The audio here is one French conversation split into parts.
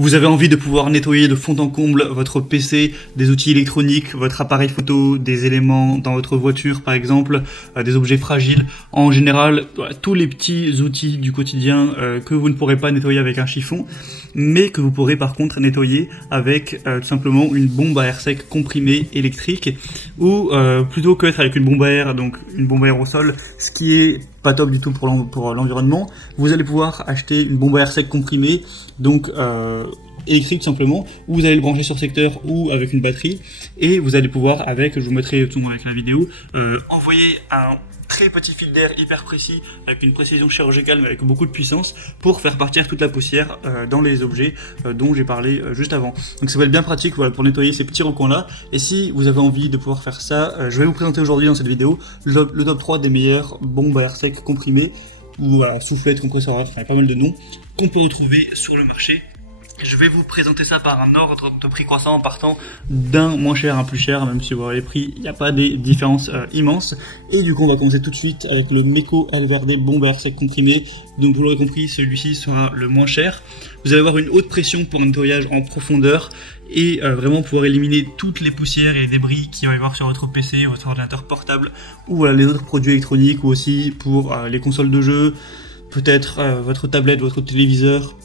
Vous avez envie de pouvoir nettoyer de fond en comble votre PC, des outils électroniques, votre appareil photo, des éléments dans votre voiture par exemple, des objets fragiles. En général, tous les petits outils du quotidien que vous ne pourrez pas nettoyer avec un chiffon, mais que vous pourrez par contre nettoyer avec tout simplement une bombe à air sec comprimée électrique, ou plutôt que d'être avec une bombe à air, donc une bombe à air au sol, ce qui est pas top du tout pour l'environnement, vous allez pouvoir acheter une bombe à air sec comprimée, donc électrique tout simplement, où vous allez le brancher sur secteur ou avec une batterie, et vous allez pouvoir avec, je vous mettrai tout avec la vidéo, envoyer un très petit fil d'air hyper précis, avec une précision chirurgicale mais avec beaucoup de puissance, pour faire partir toute la poussière dans les objets dont j'ai parlé juste avant. Donc ça va être bien pratique, voilà, pour nettoyer ces petits recoins là. Et si vous avez envie de pouvoir faire ça, je vais vous présenter aujourd'hui dans cette vidéo le top 3 des meilleures bombes à air sec comprimées, ou alors soufflette, compresseur à air, enfin il y a pas mal de noms qu'on peut retrouver sur le marché. Je vais vous présenter ça par un ordre de prix croissant en partant d'un moins cher à un plus cher, même si vous voyez les prix, il n'y a pas des différences immenses. Et du coup, on va commencer tout de suite avec le Meco LVRD bombe à air sec comprimé. Donc vous l'aurez compris, celui-ci sera le moins cher. Vous allez avoir une haute pression pour un nettoyage en profondeur et vraiment pouvoir éliminer toutes les poussières et les débris qu'il va y avoir sur votre PC, votre ordinateur portable, ou les autres produits électroniques, ou aussi pour les consoles de jeux, peut-être votre tablette, votre téléviseur.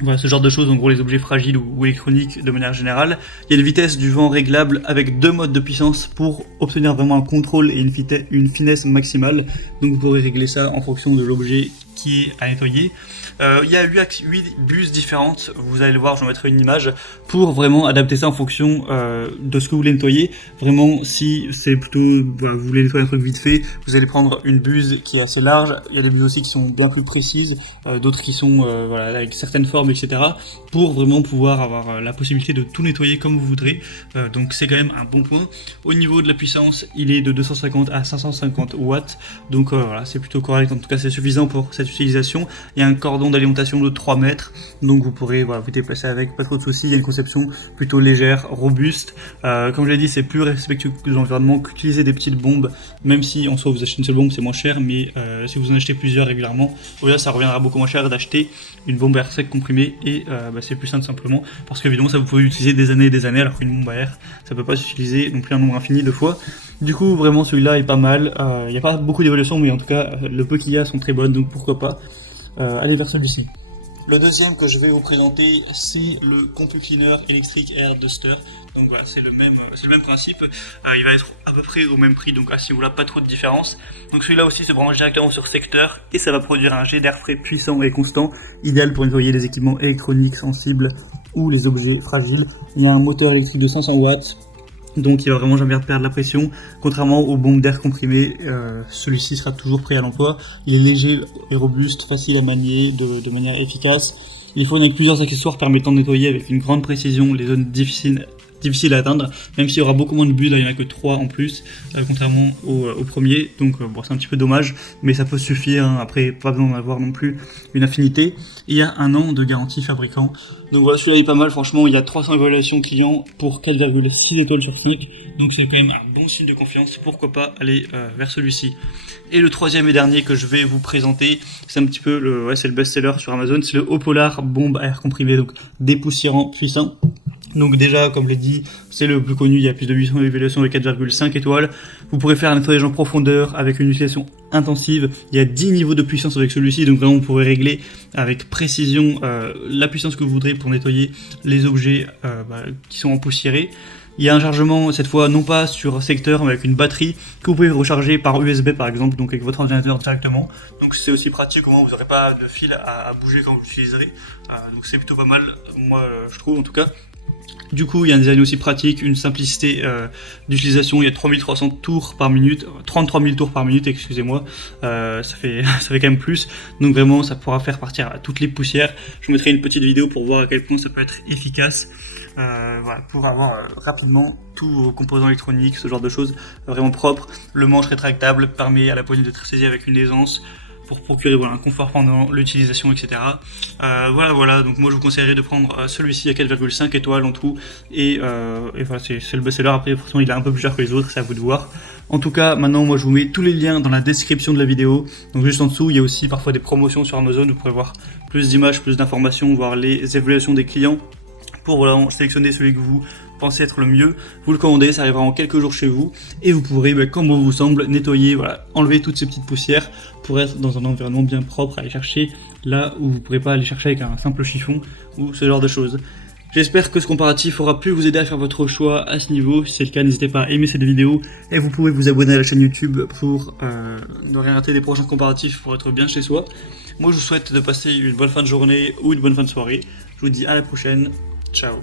Voilà, ce genre de choses, en gros les objets fragiles ou électroniques de manière générale. Il y a une vitesse du vent réglable avec 2 modes de puissance pour obtenir vraiment un contrôle et une finesse maximale. Donc vous pourrez régler ça en fonction de l'objet qui est à nettoyer. Il y a 8 buses différentes, vous allez le voir, je vous mettrai une image, pour vraiment adapter ça en fonction de ce que vous voulez nettoyer. Vraiment, si c'est plutôt, vous voulez nettoyer un truc vite fait, vous allez prendre une buse qui est assez large. Il y a des buses aussi qui sont bien plus précises, d'autres qui sont voilà, avec certaines formes, etc. pour vraiment pouvoir avoir la possibilité de tout nettoyer comme vous voudrez. Donc c'est quand même un bon point. Au niveau de la puissance, il est de 250 à 550 watts, donc voilà, c'est plutôt correct, en tout cas c'est suffisant pour cette utilisation. Il y a un cordon d'alimentation de 3 mètres, donc vous pourrez vous déplacer avec, pas trop de soucis. Il y a une conception plutôt légère, robuste. Comme je l'ai dit, c'est plus respectueux de l'environnement qu'utiliser des petites bombes, même si en soi vous achetez une seule bombe c'est moins cher, mais si vous en achetez plusieurs régulièrement, là ça reviendra beaucoup moins cher d'acheter une bombe à air sec comprimée, et c'est plus simple simplement, parce qu'évidemment ça vous pouvez l'utiliser des années et des années, alors qu'une bombe à air ça peut pas s'utiliser non plus un nombre infini de fois. Du coup vraiment celui-là est pas mal, il n'y a pas beaucoup d'évolution, mais en tout cas le peu qu'il y a sont très bonnes, donc pourquoi pas aller vers celui-ci. Le deuxième que je vais vous présenter, c'est le CompuCleaner Electric Air Duster. Donc voilà, c'est le même principe. Il va être à peu près au même prix, donc à ce niveau-là, pas trop de différence. Donc celui-là aussi se branche directement sur secteur, et ça va produire un jet d'air frais puissant et constant, idéal pour nettoyer les équipements électroniques sensibles ou les objets fragiles. Il y a un moteur électrique de 500 watts. Donc il va vraiment jamais perdre la pression, contrairement aux bombes d'air comprimées. Celui-ci sera toujours prêt à l'emploi. Il est léger et robuste, facile à manier de manière efficace. Il fournit avec plusieurs accessoires permettant de nettoyer avec une grande précision les zones difficiles à atteindre, même s'il y aura beaucoup moins de bulles, là il n'y en a que 3 en plus, contrairement au premier, donc bon, c'est un petit peu dommage, mais ça peut suffire, hein. Après pas besoin d'en avoir non plus une infinité. Il y a 1 an de garantie fabricant, donc voilà, celui-là est pas mal, franchement. Il y a 300 évaluations clients pour 4,6 étoiles sur 5, donc c'est quand même un bon signe de confiance, pourquoi pas aller vers celui-ci. Et le troisième et dernier que je vais vous présenter, c'est un petit peu c'est le best-seller sur Amazon, c'est le Haut-Polar bombe à air comprimé, donc dépoussiérant puissant. Donc déjà, comme je l'ai dit, c'est le plus connu, il y a plus de 800 évaluations de 4,5 étoiles. Vous pourrez faire un nettoyage en profondeur avec une utilisation intensive. Il y a 10 niveaux de puissance avec celui-ci, donc vraiment vous pourrez régler avec précision la puissance que vous voudrez pour nettoyer les objets qui sont empoussiérés. Il y a un chargement, cette fois non pas sur secteur, mais avec une batterie que vous pouvez recharger par USB par exemple, donc avec votre ordinateur directement. Donc c'est aussi pratique, au moins vous n'aurez pas de fil à bouger quand vous l'utiliserez. Donc c'est plutôt pas mal, moi je trouve en tout cas. Du coup, il y a un design aussi pratique, une simplicité d'utilisation. Il y a 3300 tours par minute, 33 000 tours par minute, excusez-moi. Ça fait quand même plus. Donc vraiment, ça pourra faire partir toutes les poussières. Je vous mettrai une petite vidéo pour voir à quel point ça peut être efficace. Voilà, pour avoir rapidement tous vos composants électroniques, ce genre de choses vraiment propres. Le manche rétractable permet à la poignée d'être saisie avec une aisance, pour procurer un confort pendant l'utilisation, etc. Voilà, donc moi je vous conseillerais de prendre celui-ci à 4,5 étoiles en tout, et voilà, c'est le best-seller. Après forcément il est un peu plus cher que les autres, c'est à vous de voir. En tout cas, maintenant moi je vous mets tous les liens dans la description de la vidéo, donc juste en dessous il y a aussi parfois des promotions sur Amazon, vous pourrez voir plus d'images, plus d'informations, voir les évaluations des clients. pour voilà, sélectionner celui que vous pensez être le mieux. Vous le commandez, ça arrivera en quelques jours chez vous et vous pourrez, comme bon vous semble, nettoyer, voilà, enlever toutes ces petites poussières pour être dans un environnement bien propre, aller chercher là où vous ne pourrez pas aller chercher avec un simple chiffon ou ce genre de choses. J'espère que ce comparatif aura pu vous aider à faire votre choix à ce niveau. Si c'est le cas, n'hésitez pas à aimer cette vidéo et vous pouvez vous abonner à la chaîne YouTube pour ne rien rater des prochains comparatifs pour être bien chez soi. Moi, je vous souhaite de passer une bonne fin de journée ou une bonne fin de soirée. Je vous dis à la prochaine. Ciao.